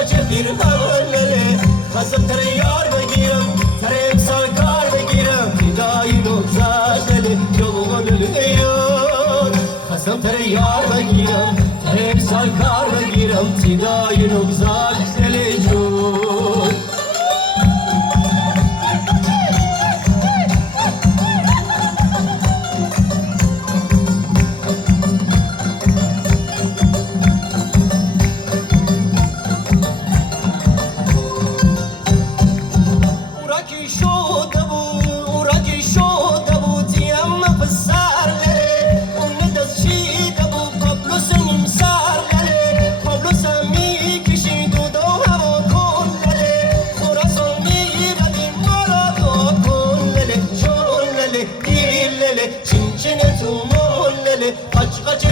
قچه بیر قبله خواستم تر یار بگیرم تر امسال کار بگیرم فدای نگذشت دل جوان لیون خواستم تر یار بگیرم تر امسال کار بگیرم فدای نگذشت دل جون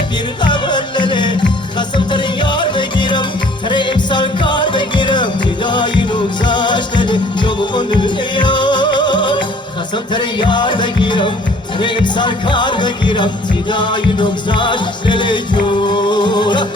bir قبله خواستم تر یار بگیرم تر امسال کار بگیرم فدای نگذشت دل جوان لیون خواستم تر یار بگیرم تر امسال کار بگیرم فدای نگذشت دل جوان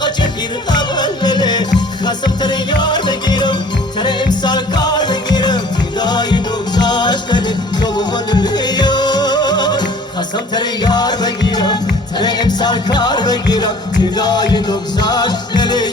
قچه بیر قبله خواستم تر یار بگیرم تر امسال کار بگیرم فدای نگذشت دل جوان لیون خواستم تر یار بگیرم تر امسال کار بگیرم فدای نگذشت دل